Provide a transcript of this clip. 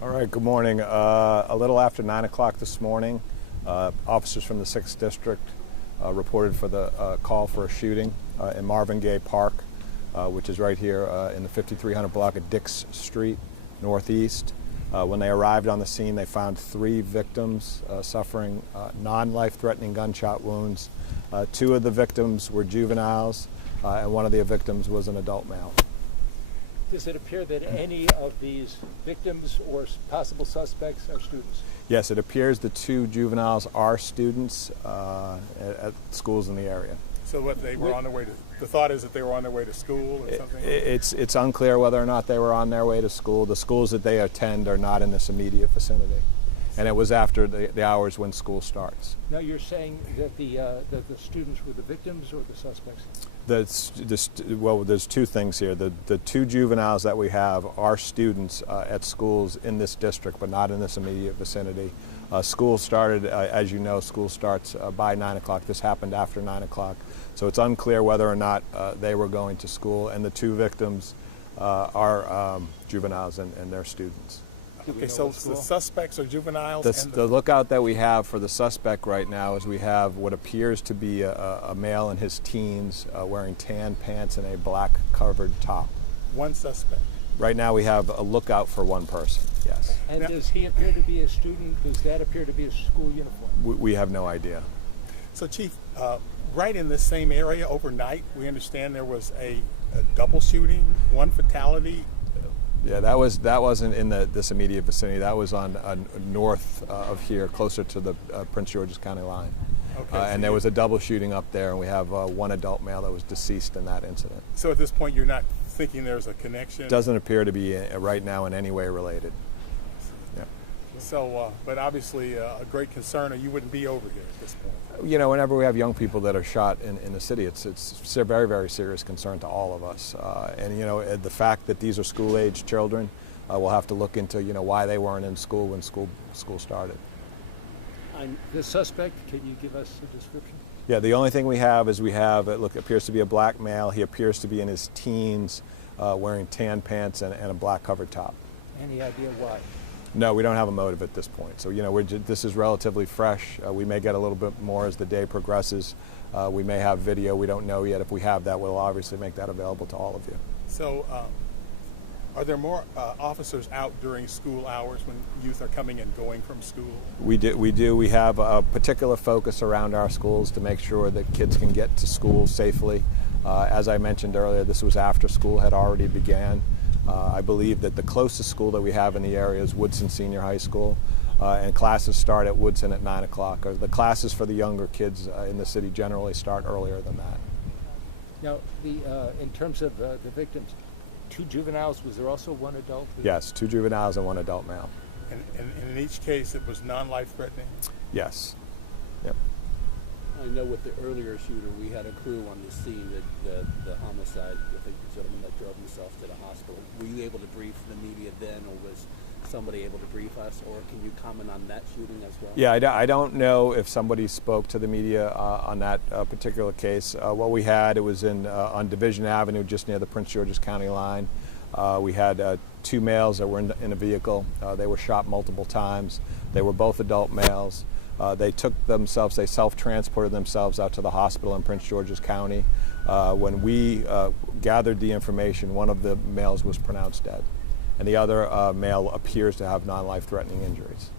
All right, good morning. A little after 9 o'clock this morning, officers from the 6th District reported for the call for a shooting in Marvin Gaye Park, which is right here in the 5300 block of Dix Street, Northeast. When they arrived on the scene, they found 3 victims suffering non-life-threatening gunshot wounds. 2 of the victims were juveniles, and 1 of the victims was an adult male. Does it appear that any of these victims or possible suspects are students? Yes, it appears the 2 juveniles are students at schools in the area. So what, they were on their way to, the thought is that they were on their way to school or something? It's unclear whether or not they were on their way to school. The schools that they attend are not in this immediate vicinity. And it was after the hours when school starts. Now you're saying that the students were the victims or the suspects? Well, there's 2 things here. The 2 juveniles that we have are students at schools in this district, but not in this immediate vicinity. School started, as you know, school starts by 9 o'clock. This happened after 9 o'clock. So it's unclear whether or not they were going to school. And the 2 victims are juveniles and they're students. Okay, so the suspects are juveniles? The lookout that we have for the suspect right now is we have what appears to be a male in his teens wearing tan pants and a black covered top. 1 suspect? Right now we have a lookout for 1 person, yes. And does he appear to be a student? Does that appear to be a school uniform? We have no idea. So Chief, right in this same area overnight, we understand there was a double shooting, 1 fatality. Yeah, that wasn't in this immediate vicinity. That was on north of here, closer to the Prince George's County line. Okay, and there was a double shooting up there, and we have 1 adult male that was deceased in that incident. So at this point, you're not thinking there's a connection? Doesn't appear to be right now in any way related. Yeah. So, but obviously a great concern, or you wouldn't be over here at this point. You know, whenever we have young people that are shot in the city, it's a very, very serious concern to all of us. And, you know, the fact that these are school-age children, we'll have to look into, you know, why they weren't in school when school started. The suspect, can you give us a description? Yeah, the only thing we have is it appears to be a black male. He appears to be in his teens, wearing tan pants and a black covered top. Any idea why? No, we don't have a motive at this point. So, you know, this is relatively fresh. We may get a little bit more as the day progresses. We may have video. We don't know yet. If we have that, we'll obviously make that available to all of you. So, are there more officers out during school hours when youth are coming and going from school? We do. We have a particular focus around our schools to make sure that kids can get to school safely. As I mentioned earlier, this was after school had already began. I believe that the closest school that we have in the area is Woodson Senior High School, and classes start at Woodson at 9 o'clock. The classes for the younger kids in the city generally start earlier than that. Now, in terms of the victims, 2 juveniles, was there also 1 adult? Yes, 2 juveniles and 1 adult male. And in each case, it was non-life-threatening? Yes. Yep. I know with the earlier shooter, we had a crew on the scene, the homicide, I think the gentleman that drove himself to the hospital. Were you able to brief the media then, or was somebody able to brief us, or can you comment on that shooting as well? Yeah, I don't know if somebody spoke to the media on that particular case. What we had, it was on Division Avenue, just near the Prince George's County line. We had 2 males that were in a vehicle. They were shot multiple times. They were both adult males. They self-transported themselves out to the hospital in Prince George's County. When we gathered the information, 1 of the males was pronounced dead, and the other male appears to have non-life-threatening injuries.